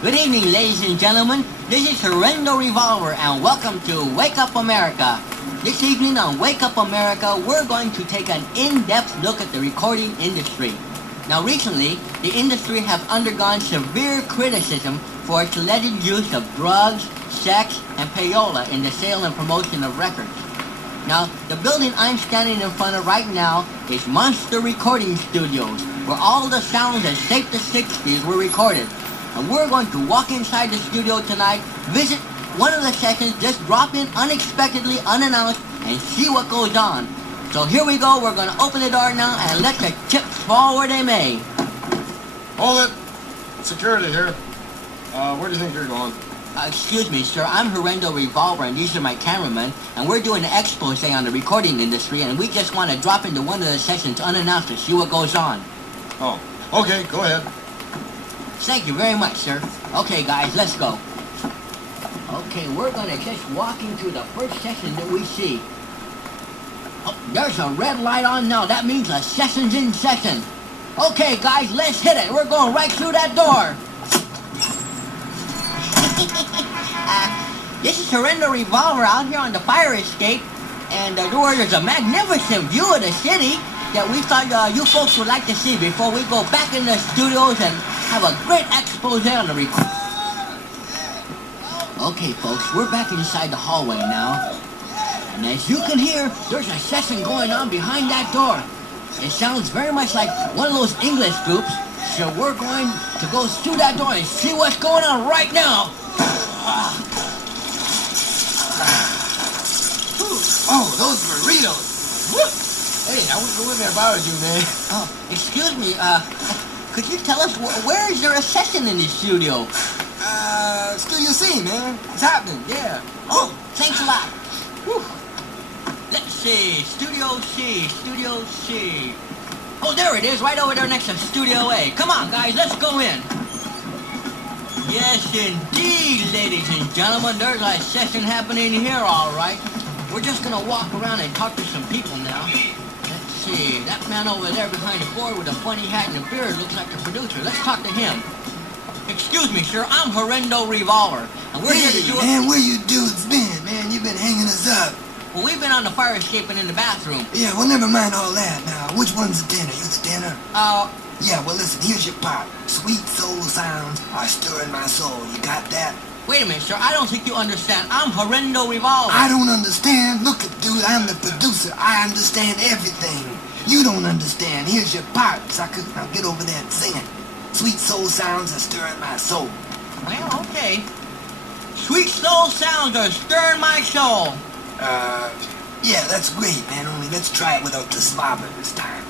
Good evening, ladies and gentlemen. This is Horrendo Revolver, and welcome to Wake Up America. This evening on Wake Up America, we're going to take an in-depth look at the recording industry. Now, recently, the industry have undergone severe criticism for its alleged use of drugs, sex, and payola in the sale and promotion of records. Now, the building I'm standing in front of right now is Monster Recording Studios, where all the sounds that shaped the 60s were recorded. And we're going to walk inside the studio tonight, visit one of the sessions, just drop in unexpectedly, unannounced, and see what goes on. So here we go, we're going to open the door now and let the chips fall where they may. Hold it. Security here. Where do you think you're going? Excuse me, sir, I'm Horrendo Revolver, and these are my cameramen, and we're doing an expose on the recording industry, and we just want to drop into one of the sessions unannounced to see what goes on. Oh, okay, go ahead. Thank you very much, sir. Okay, guys, let's go. Okay, we're going to just walk into the first session that we see. Oh, there's a red light on now. That means the session's in session. Okay, guys, let's hit it. We're going right through that door. This is Horrendo Revolver out here on the fire escape, and there's a magnificent view of the city that we thought you folks would like to see before we go back in the studios and have a great expose on the record. Okay, folks, we're back inside the hallway now, and as you can hear, there's a session going on behind that door. It sounds very much like one of those English groups, so we're going to go through that door and see what's going on right now. Oh, those burritos. Woo! Hey, I wouldn't go in there if I was you, man. Oh, excuse me, could you tell us where is there a session in the studio? Studio C, man. It's happening, yeah. Oh, thanks a lot. Whew. Let's see, Studio C. Oh, there it is, right over there next to Studio A. Come on, guys, let's go in. Yes, indeed, ladies and gentlemen, there's a session happening here, all right. We're just gonna walk around and talk to some people now. Let's see, that man over there behind the board with a funny hat and a beard looks like the producer. Let's talk to him. Excuse me, sir, I'm Horrendo Revolver, and we're here to do man, where you dudes been, man? You've been hanging us up. Well, we've been on the fire escape and in the bathroom. Yeah, well, never mind all that now. Which one's the dinner? You the dinner? Yeah, well, listen, here's your part. Sweet soul sounds are stirring my soul. You got that? Wait a minute, sir. I don't think you understand. I'm Horrendo Revolver. I don't understand. Look, dude, I'm the producer. I understand everything. You don't understand. Here's your part, sucker. Now get over there and sing it. Sweet soul sounds are stirring my soul. Well, okay. Sweet soul sounds are stirring my soul. Yeah, that's great, man. Only let's try it without the slobber this time.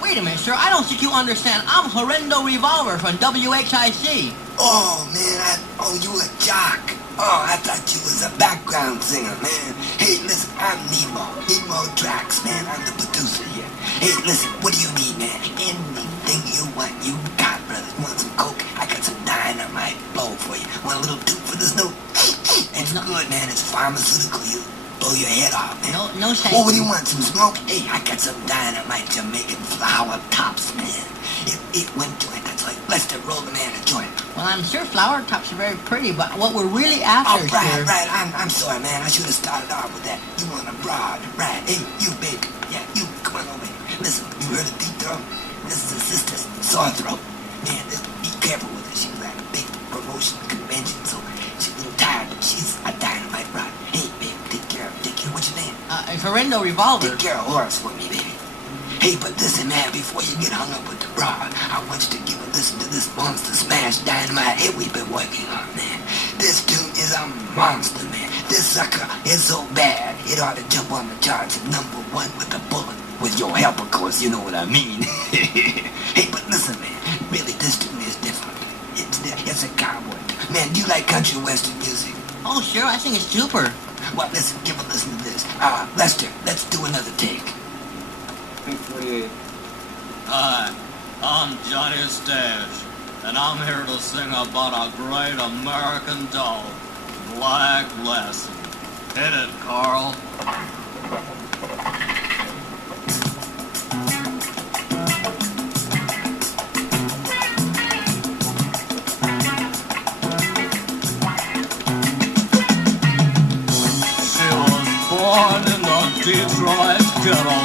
Wait a minute, sir. I don't think you understand. I'm Horrendo Revolver from WHIC. Oh, man, you a jock. Oh, I thought you was a background singer, man. Hey, listen, I'm Nemo Tracks, man. I'm the producer here. Hey, listen, what do you need, man? Anything you want, you got, brothers. Want some coke? I got some dynamite blow for you. Want a little toot for this note? It's good, man. It's pharmaceutical. You blow your head off, man. No, thank What do you want? Some smoke? Hey, I got some dynamite Jamaican flower tops, man. It went to it. That's like Lester roll the man a joint. Well, I'm sure flower tops are very pretty, but what we're really after, sir... Right. I'm sorry, man. I should have started off with that. You want a broad, right? Hey, you big. Yeah, you. Come on over here. Listen, you heard of deep throat? This is a sister's sore throat. Man, be careful with her. She was at a big promotion convention, so she's a little tired, but she's a dynamite rod. Hey, baby, take care. What's your name? Horrendo Revolver. Take care of Horace for me, baby. Hey, but listen, man, before you get hung up with the broad, I want you to give a listen to this monster smash dynamite hit we've been working on, man. This tune is a monster, man. This sucker is so bad, it ought to jump on the charts at #1 with a bullet. With your help, of course, you know what I mean. Hey, but listen, man, really, this tune is different. It's a cowboy tune. Man, do you like country and western music? Oh, sure, I think it's super. Well, listen, give a listen to this. Lester, let's do another take. 48. Hi, I'm Johnny Stash, and I'm here to sing about a great American dog, Black Lassie. Hit it, Carl. Detroit ghetto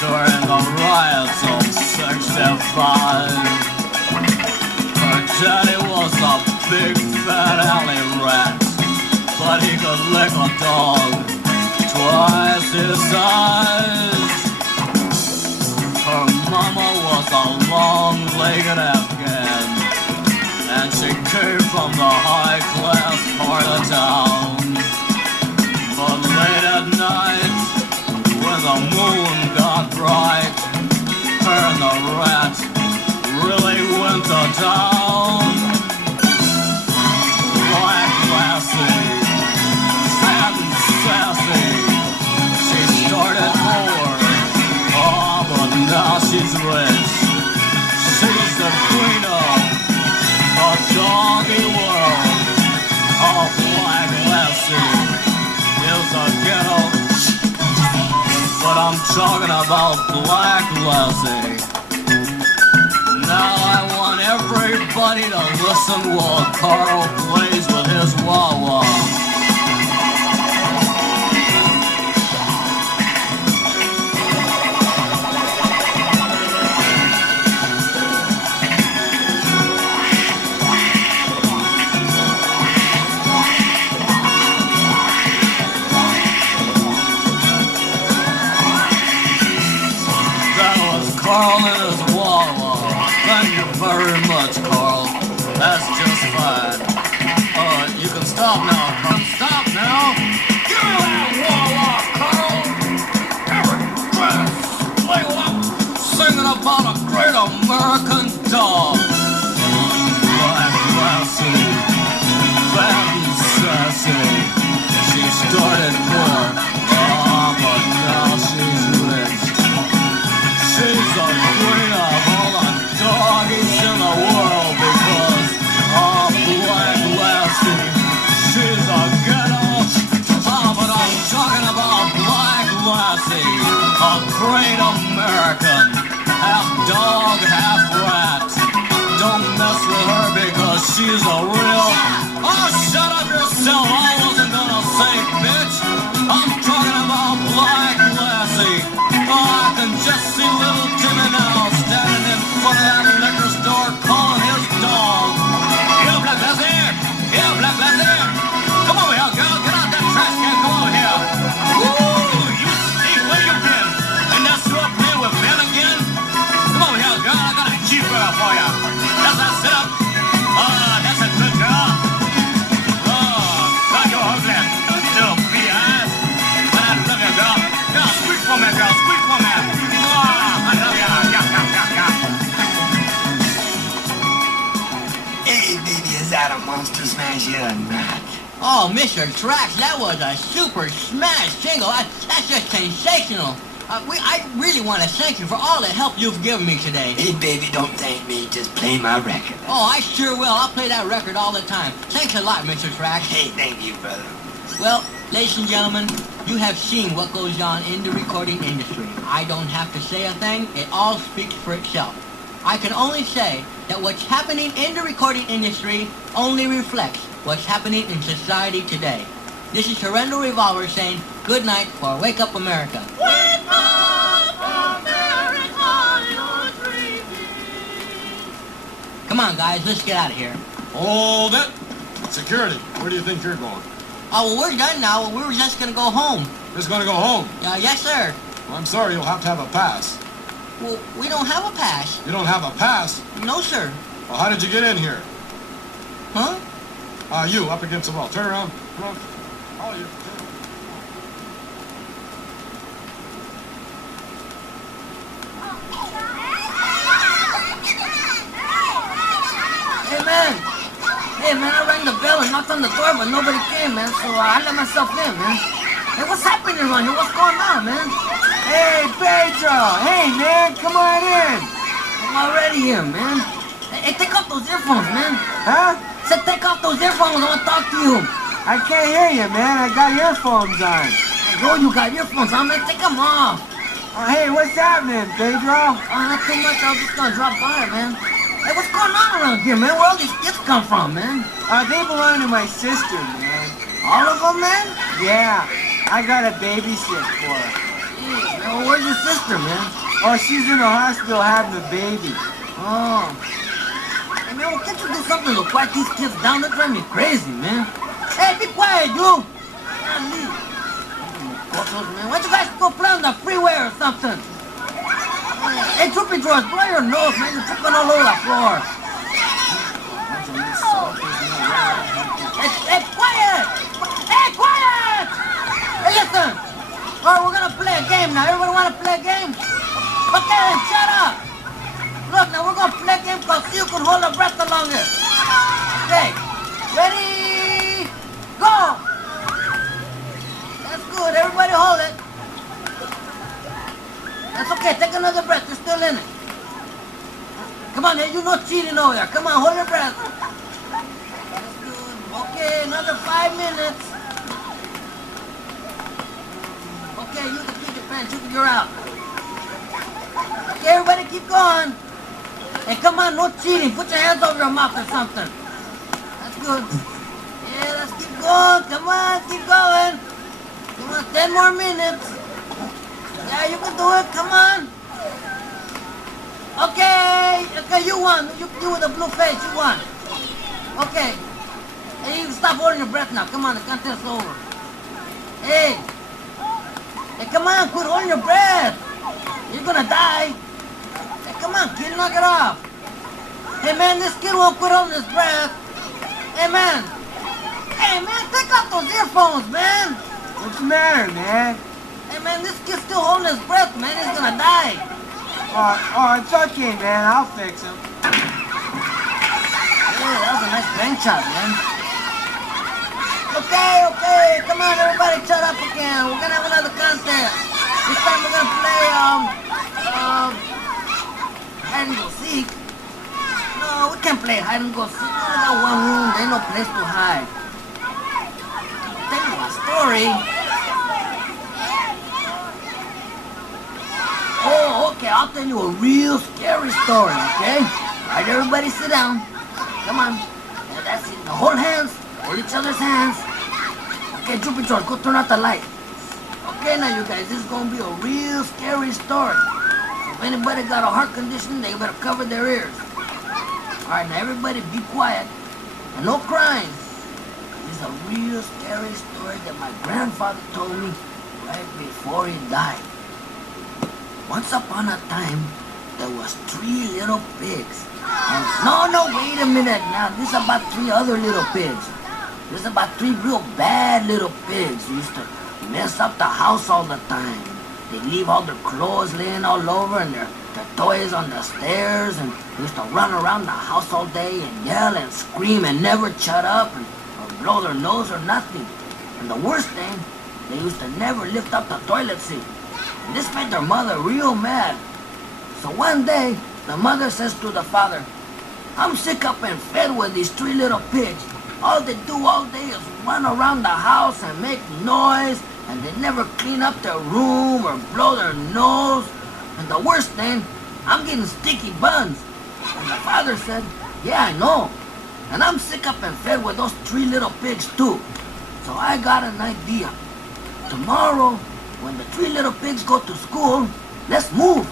during the riots of '65. Her daddy was a big fat alley rat, but he could lick a dog twice his size. Her mama was a long-legged Afghan, and she came from the high-class part of town. But late at night, when the moon got bright, her and the rat really went to town. Black lassie, fat and sassy, she started poor, oh, but now she's rich. She's the queen of a doggy world. Oh, Black lassie is a ghetto, but I'm talking about Black lassie. Now I want everybody to listen while Carl plays with his wah-wah. That was Carl and his wah-wah. Thank you very much, Carl. That's just fine. You can stop now, Carl. Stop now! Give me that wah-wah, Carl! Singing about a great American dog. Black lassie, fat and sassy. She started poor, but now she's rich. She's the queen of all the doggies in the world because Black lassie, she's a ghetto. But I'm talking about Black lassie, a great American, half dog, half rat. Don't mess with her because she's a real... Oh, shut up yourself, I wasn't gonna say bitch. I'm talking about Black lassie. I can just see little Timmy now standing in front of that liquor store calling his dog. Yo, Black lassie! Yo, Black lassie! Come over here, girl. Get out that trash can. Come over here. Woo! You stink. Where you been? And that's you up here with Ben again? Come over here, girl. I got a Jeep for you. That's that sit up. That's a good girl. God, you're ugly. Little beehive. I love you, girl. Girl, squeak for me, girl. Squeak for me. I love you. Hey, baby, is that a monster smash yet or not? Oh, Mr. Trax, that was a super smash jingle. That's just sensational. I really want to thank you for all the help you've given me today. Hey, baby, don't thank me. Just play my record. Oh, I sure will. I'll play that record all the time. Thanks a lot, Mr. Trax. Hey, thank you, brother. Well, ladies and gentlemen, you have seen what goes on in the recording industry. I don't have to say a thing. It all speaks for itself. I can only say that what's happening in the recording industry only reflects what's happening in society today. This is Surrender Revolver saying good night for Wake Up America. Wake up, America, you're dreaming. Come on, guys, let's get out of here. Hold it! Security, where do you think you're going? Oh, well, we're done now. We were just gonna go home. Just gonna go home. Yes, sir. Well, I'm sorry, you'll have to have a pass. Well, we don't have a pass. You don't have a pass? No, sir. Well, how did you get in here? Huh? You, up against the wall. Turn around. Come on. All you. Hey, man, I rang the bell and knocked on the door, but nobody came, man, so I let myself in, man. Hey, what's happening around here? What's going on, man? Hey, Pedro! Hey, man, come on in! I'm already here, man. Hey, take off those earphones, man. Huh? Said take off those earphones, I want to talk to you. I can't hear you, man. I got earphones on. Hey, bro, you got earphones on, man. Take them off. Oh, hey, what's happening, Pedro? Not too much. I was just going to drop by, man. Hey, what's going on around here, man? Where all these kids come from, man? They belong to my sister, man. All of them, man? Yeah. I got a babysit for her. Jeez, man, where's your sister, man? Oh, she's in the hospital having a baby. Oh. Hey, man, well, can't you do something to quiet these kids down? They drive me crazy, man. Hey, be quiet, you! Golly. Man, why don't you guys go play on the freeway or something? Hey, Troopy George, blow your nose, man. You're tripping all over the floor. Hey, quiet! Hey, quiet! Hey, listen. All right, we're gonna play a game now. Everybody wanna play a game? Okay, then shut up. Look, now we're gonna play a game called See Who Can Hold Their Breath the Longest. Okay, ready? Go! That's good. Everybody hold it. That's okay. Take another breath. You're still in it. Come on, you no cheating over there. Come on, hold your breath. That's good. Okay, another 5 minutes. Okay, you can keep your pants. You're out. Okay, everybody keep going. Hey, come on, no cheating. Put your hands over your mouth or something. That's good. Yeah, let's keep going. Come on, keep going. Come on, 10 more minutes. Yeah, you can do it. Come on. Okay, you won. You with the blue face, you won. Okay. Hey, you can stop holding your breath now. Come on, the contest's over. Hey. Hey, come on, quit holding your breath. You're gonna die. Hey, come on, kid, knock it off. Hey, man, this kid won't quit holding his breath. Hey, man. Hey, man, take off those earphones, man. What's the matter, man? Hey, man, this kid's still holding his breath, man. He's gonna die. Oh, it's okay, man. I'll fix him. Yeah, that was a nice bank shot, man. Okay, come on, everybody, shut up again. We're gonna have another contest. This time we're gonna play, hide and go seek. No, we can't play hide and go seek. We only got one room. There ain't no place to hide. Tell you a story. Oh, okay, I'll tell you a real scary story, okay? All right, everybody sit down. Come on. Yeah, that's it. Now hold hands. Hold each other's hands. Okay, Droopy George, go turn out the light. Okay, now you guys, this is going to be a real scary story. So if anybody got a heart condition, they better cover their ears. All right, now everybody be quiet. And no crying. This is a real scary story that my grandfather told me right before he died. Once upon a time, there was 3 little pigs. And no, wait a minute now. This is about 3 other little pigs. This is about 3 real bad little pigs who used to mess up the house all the time. They leave all their clothes laying all over and their toys on the stairs, and they used to run around the house all day and yell and scream and never shut up and or blow their nose or nothing. And the worst thing, they used to never lift up the toilet seat. And this made their mother real mad. So one day, the mother says to the father, I'm sick up and fed with these 3 little pigs. All they do all day is run around the house and make noise, and they never clean up their room or blow their nose. And the worst thing, I'm getting sticky buns. And the father said, yeah, I know. And I'm sick up and fed with those 3 little pigs too. So I got an idea. Tomorrow, when the 3 little pigs go to school, let's move.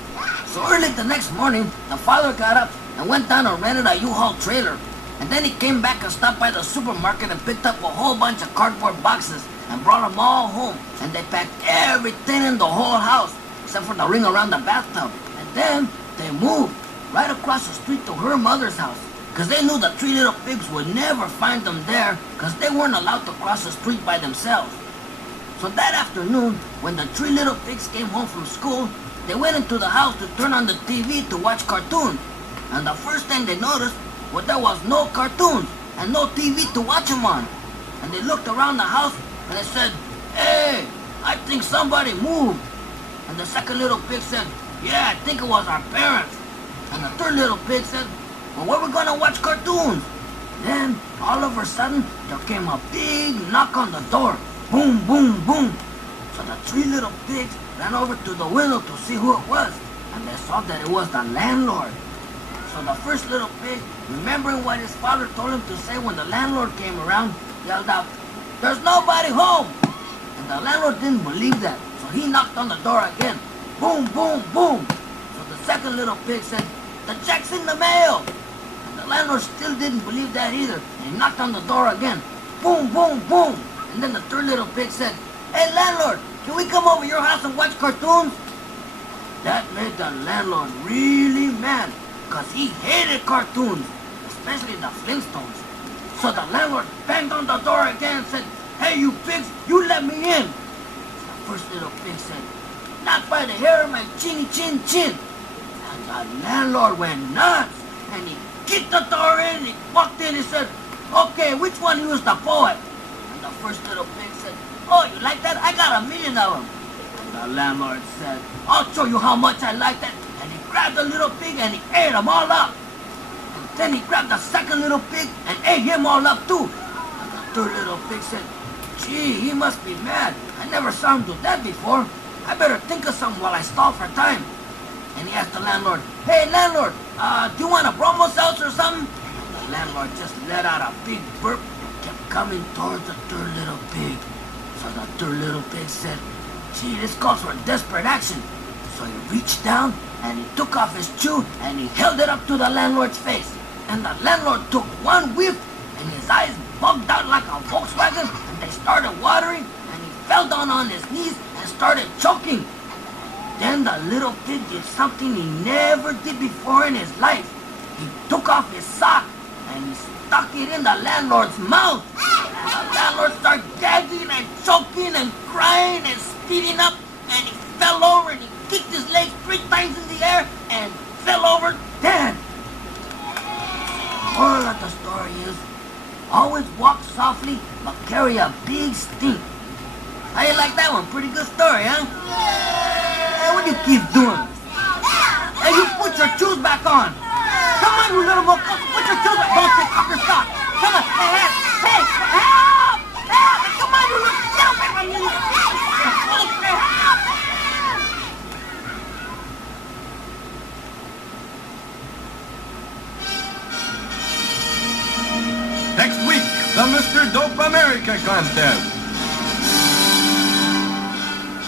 So early the next morning, the father got up and went down and rented a U-Haul trailer. And then he came back and stopped by the supermarket and picked up a whole bunch of cardboard boxes and brought them all home. And they packed everything in the whole house, except for the ring around the bathtub. And then they moved right across the street to her mother's house, because they knew the 3 little pigs would never find them there, because they weren't allowed to cross the street by themselves. So that afternoon, when the 3 little pigs came home from school, they went into the house to turn on the TV to watch cartoons. And the first thing they noticed was there was no cartoons and no TV to watch them on. And they looked around the house and they said, hey, I think somebody moved. And the second little pig said, yeah, I think it was our parents. And the third little pig said, well, where we gonna watch cartoons? Then, all of a sudden, there came a big knock on the door. Boom, boom, boom. So the 3 little pigs ran over to the window to see who it was, and they saw that it was the landlord. So the first little pig, remembering what his father told him to say when the landlord came around, yelled out, there's nobody home. And the landlord didn't believe that, so he knocked on the door again. Boom, boom, boom. So the second little pig said, "The check's in the mail." And the landlord still didn't believe that either, and he knocked on the door again. Boom, boom, boom. And then the third little pig said, "Hey landlord, can we come over your house and watch cartoons?" That made the landlord really mad, because he hated cartoons, especially the Flintstones. So the landlord banged on the door again and said, "Hey you pigs, you let me in." The first little pig said, "Not by the hair of my chinny chin chin." And the landlord went nuts, and he kicked the door in, he walked in and said, "Okay, which one of you is the poet?" And the first little pig said, "Oh, you like that? I got 1,000,000 of them." And the landlord said, "I'll show you how much I like that." And he grabbed the little pig and he ate them all up. And then he grabbed the second little pig and ate him all up too. And the third little pig said, "Gee, he must be mad. I never saw him do that before. I better think of something while I stall for time." And he asked the landlord, "Hey landlord, do you want a bromo seltzer or something?" And the landlord just let out a big burp and kept coming towards the third little pig. So the third little pig said, "Gee, this calls for desperate action." So he reached down and he took off his chew and he held it up to the landlord's face. And the landlord took one whiff and his eyes bugged out like a Volkswagen and they started watering and he fell down on his knees and started choking. Then the little pig did something he never did before in his life. He took off his sock and he stuck it in the landlord's mouth. And the landlord started gagging and choking and crying and speeding up and he fell over and he kicked his legs 3 times in the air and fell over dead. Moral of the story is, always walk softly but carry a big stink. How you like that one? Pretty good story, huh? Hey, what do you keep doing? Hey, you put your shoes back on. Come on, you little mocha. Put your shoes back. Don't take off your socks. Come on. Hey, hey, hey, help! Help! Come on, you little... Get away from me. Help! Next week, the Mr. Dope America contest.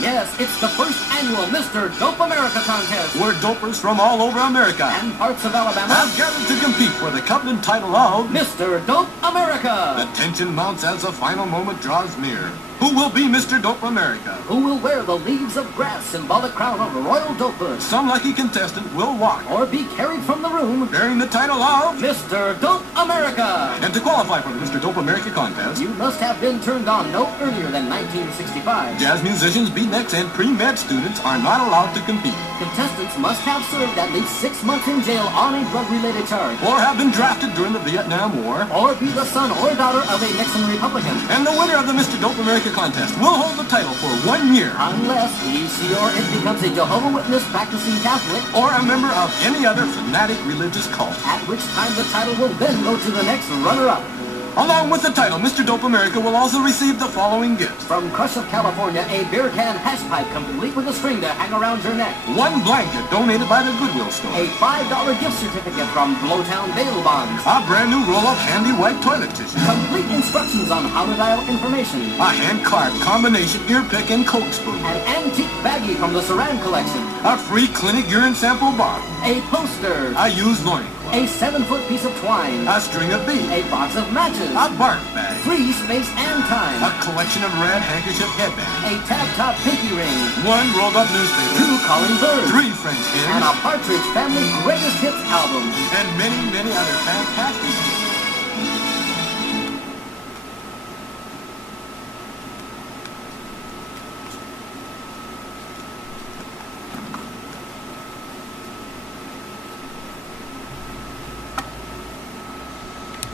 Yes, it's the first annual Mr. Dope America contest. Where dopers from all over America And parts of Alabama have gathered to compete for the coveted title of Mr. Dope America. The tension mounts as the final moment draws near. Who will be Mr. Dope America? Who will wear the leaves of grass symbolic crown of royal dopehood? Some lucky contestant will walk, Or be carried from the room, bearing the title of Mr. Dope America. And to qualify for the Mr. Dope America contest, You must have been turned on no earlier than 1965. jazz musicians, beatniks, and pre-med students are not allowed to compete, Contestants must have served at least 6 months in jail on a drug-related charge. or have been drafted during the Vietnam War. Or be the son or daughter of a Nixon Republican. And the winner of the Mr. Dope America contest will hold the title for 1 year, Unless he, she, or it becomes a Jehovah Witness practicing Catholic, or a member of any other fanatic religious cult. at which time the title will then go to the next runner-up. Along with the title, Mr. Dope America will also receive the following gifts: From Crush of California, a beer can hash pipe complete with a string to hang around your neck. 1 blanket donated by the Goodwill store, A $5 gift certificate from Blowtown Bail Bonds. a brand new roll of handy white toilet tissue, Complete instructions on how to dial information. a hand-carved combination ear pick and coke spoon, An antique baggie from the Saran collection. a free clinic urine sample bottle, A poster. a used loincloth, A 7-foot piece of twine. a string of beads, A box of matches. a bark bag, Free space and time. a collection of red handkerchief headbands, A tab-top pinky ring. 1 rolled up newspaper, 2 calling birds. 3 French And a hens, Partridge Family Greatest Hits album. and many, many other fantastic gifts.